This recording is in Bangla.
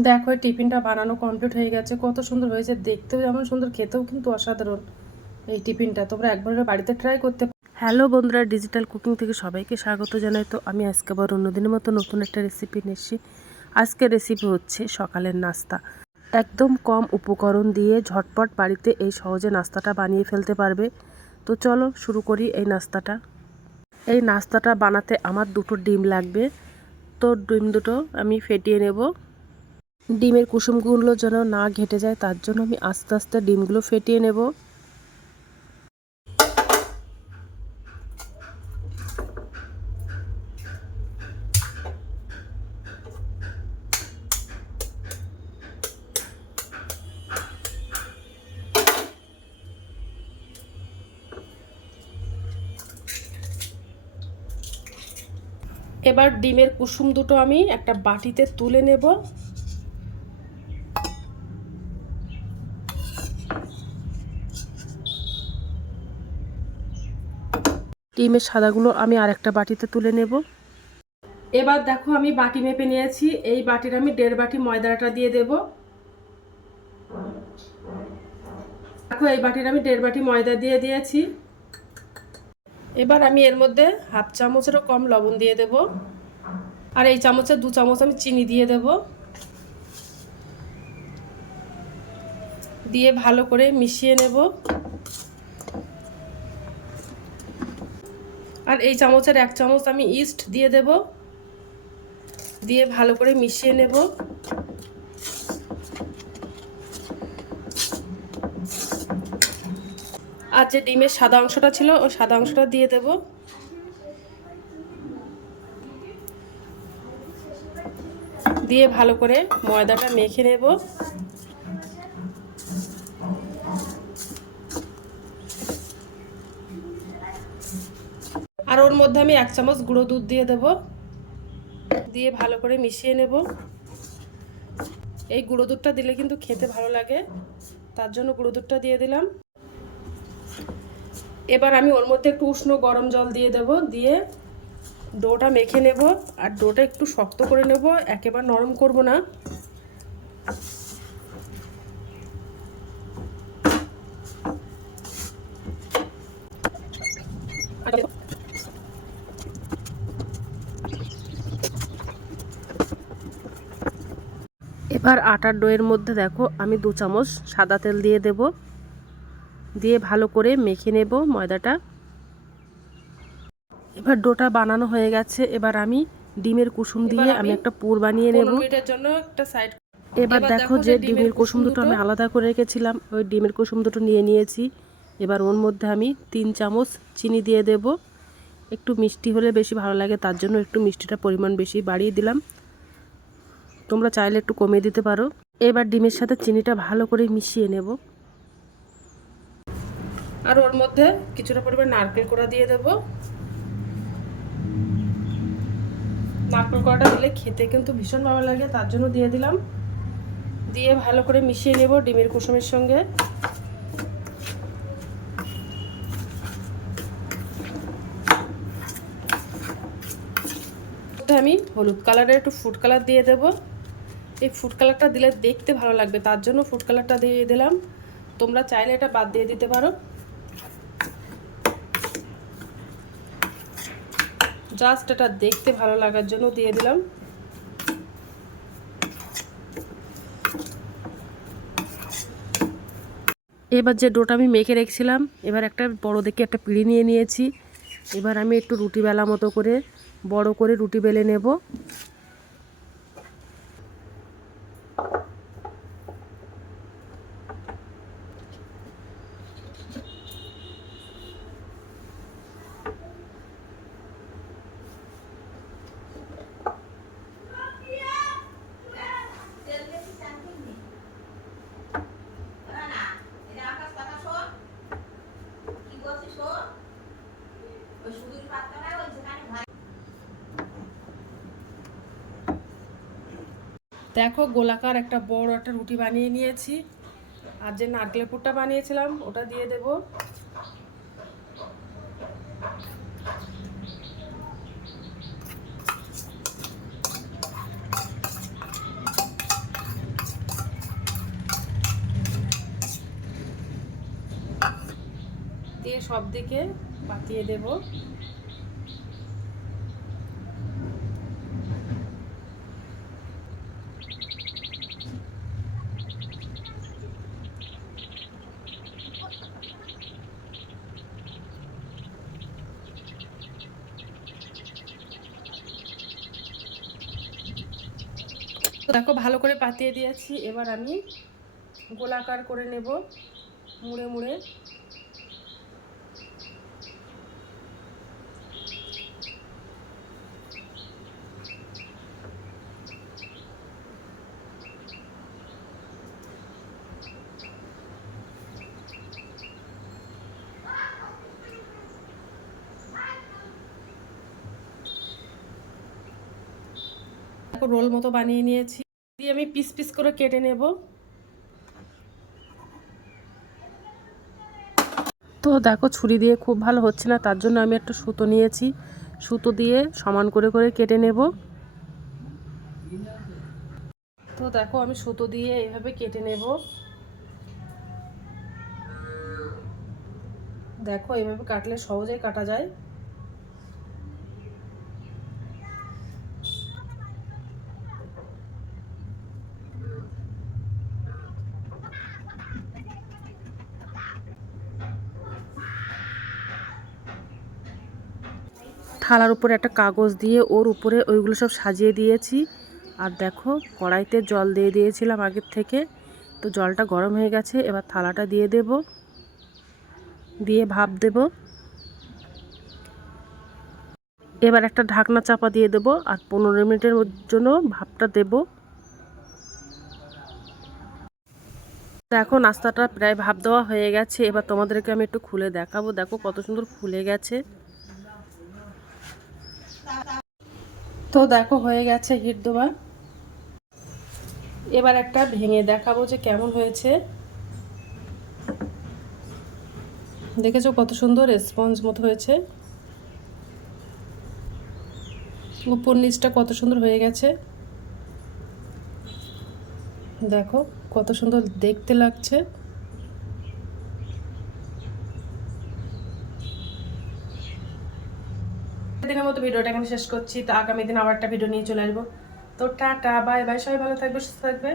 দেখো টিফিনটা বানানো কমপ্লিট হয়ে গেছে। কত সুন্দর হয়েছে। দেখতেও যেমন সুন্দর, খেতেও কিন্তু অসাধারণ এই টিফিনটা। তোমরা একবার বাড়িতে ট্রাই করতে হ্যালো বন্ধুরা ডিজিটাল কুকিং থেকে সবাইকে স্বাগত জানাই। তো আমি আজকে আবার অন্যদিনের মতো নতুন একটা রেসিপি নিয়ে আজকে রেসিপি হচ্ছে সকালের নাস্তা। একদম কম উপকরণ দিয়ে ঝটপট বাড়িতে এই সহজে নাস্তাটা বানিয়ে ফেলতে পারবে। তো চলো শুরু করি এই নাস্তাটা। এই নাস্তাটা বানাতে আমার দুটো ডিম লাগবে। তো ডিম দুটো আমি ফেটিয়ে নেব। ডিমের কুসুমগুলো যেন না ঘেটে যায়, তার জন্য আমি আস্তে আস্তে ডিমগুলো ফেটিয়ে নেব। এবার ডিমের কুসুম দুটো আমি একটা বাটিতে তুলে নেব। ডিমের সাদাগুলো আমি আরেকটা বাটিতে তুলে নেব। এবার দেখো আমি বাটি মেপে নিয়েছি। এই বাটির আমি দেড় বাটি ময়দাটা দিয়ে দেব। দেখো, এই বাটির আমি দেড় বাটি ময়দা দিয়ে দিয়েছি। এবার আমি এর মধ্যে হাফ চামচেরও কম লবণ দিয়ে দেব। আর এই চামচে দু চামচ আমি চিনি দিয়ে দেব। দিয়ে ভালো করে মিশিয়ে নেব। আর এই চামচের এক চামচ আমি ইস্ট দিয়ে দেব। দিয়ে ভালো করে মিশিয়ে নেব। আর যে ডিমের সাদা অংশটা ছিল, ওই সাদা অংশটা দিয়ে দেব। দিয়ে ভালো করে ময়দাটা মেখে নেব। আর ওর মধ্যে আমি এক চামচ গুঁড়ো দুধ দিয়ে দেব। দিয়ে ভালো করে মিশিয়ে নেব। এই গুঁড়ো দুধটা দিলে কিন্তু খেতে ভালো লাগে। তার জন্য গুঁড়ো দুধটা দিয়ে দিলাম। এবার আমি ওর মধ্যে একটু উষ্ণ গরম জল দিয়ে দেব। দিয়ে ডোটা মেখে নেব। আর ডোটা একটু শক্ত করে নেব। একেবারে নরম করব না। এবার আটার ডোয়ের মধ্যে দেখো আমি দু চামচ সাদা তেল দিয়ে দেব। দিয়ে ভালো করে মেখে নেব ময়দাটা। এবার ডোটা বানানো হয়ে গেছে। এবার আমি ডিমের কুসুম দিয়ে আমি একটা পুর বানিয়ে নেব। একটা সাইড এবার দেখো যে ডিমের কুসুম দুটো আমি আলাদা করে রেখেছিলাম। ওই ডিমের কুসুম দুটো নিয়ে নিয়েছি। এবার ওর মধ্যে আমি তিন চামচ চিনি দিয়ে দেব। একটু মিষ্টি হলে বেশি ভালো লাগে তার জন্য একটু মিষ্টিটা পরিমাণ বেশি বাড়িয়ে দিলাম। তোমরা চাইলে একটু কমিয়ে দিতে পারো। এবার ডিমের সাথে চিনিটা ভালো করে মিশিয়ে নেব। আর ওর মধ্যে কিছুটা পরিমাণ নারকেল কোড়া দিয়ে দেব। নারকেল কোড়াটা দিলে খেতে কিন্তু ভীষণ ভালো লাগে, তার জন্য দিয়ে দিলাম। দিয়ে ভালো করে মিশিয়ে নেব ডিমের কুসুমের সঙ্গে। আমি হলুদ কালারের একটু ফুড কালার দিয়ে দেব। এই ফুড কালারটা দিলে দেখতে ভালো লাগবে, তার জন্য ফুড কালারটা দিয়ে দিলাম। তোমরা চাইলে এটা বাদ দিয়ে দিতে পারো। জাস্ট এটা দেখতে ভালো লাগার জন্য দিয়ে দিলাম। এবার যে ডোটা আমি মেখে রেখেছিলাম, এবার একটা বড় দেখে একটা পিঁড়ি নিয়ে নিয়েছি। এবার আমি একটু রুটি বেলা মতো করে, বড় করে রুটি বেলে নেব। দেখো, গোলাকার একটা বড় একটা রুটি বানিয়ে নিয়েছি। আর যে নারকেলের পুরটা বানিয়েছিলাম, ওটা দিয়ে দেব। সব দিকে পাতিয়ে দেব। দেখো, ভালো করে পাতিয়ে দিয়েছি। এবার আমি গোলাকার করে নেব, মুড়ে মুড়ে। দেখো রোল মতো বানিয়ে নিয়েছি। দিয়ে আমি পিস পিস করে কেটে নেব। তো দেখো ছুরি দিয়ে খুব ভালো হচ্ছে না, তার জন্য আমি একটা সুতো নিয়েছি। সুতো দিয়ে সমান করে করে কেটে নেব। তো দেখো আমি সুতো দিয়ে এইভাবে কেটে নেব। দেখো এইভাবে কাটলে সহজেই কাটা যায়। থালার উপরে একটা কাগজ দিয়ে ওর উপরে ওইগুলো সব সাজিয়ে দিয়েছি। আর দেখো, কড়াইতে জল দিয়ে দিয়েছিলাম আগের থেকে। তো জলটা গরম হয়ে গেছে, এবার থালাটা দিয়ে দেব। দিয়ে ভাপ দেব। এবার একটা ঢাকনা চাপা দিয়ে দেব আর পনেরো মিনিটের জন্য ভাপটা দেব। দেখো নাস্তাটা প্রায় ভাপ দেওয়া হয়ে গেছে। এবার তোমাদেরকে আমি একটু খুলে দেখাবো। দেখো কত সুন্দর ফুলে গেছে। তো দেখো হয়ে গেছে হিট দেওয়া এবার একটা ভেঙে দেখাবো যে কেমন হয়েছে। দেখেছ কত সুন্দর স্পঞ্জ মতো হয়েছে। উপর নিচটা কত সুন্দর হয়ে গেছে। দেখো কত সুন্দর দেখতে লাগছে। দিনের মতো ভিডিওটা এখানে শেষ করছি। তো আগামী দিন আবার একটা ভিডিও নিয়ে চলে আসব। তো টাটা বাই বাই সবাই ভালো থাকবে সুস্থ থাকবে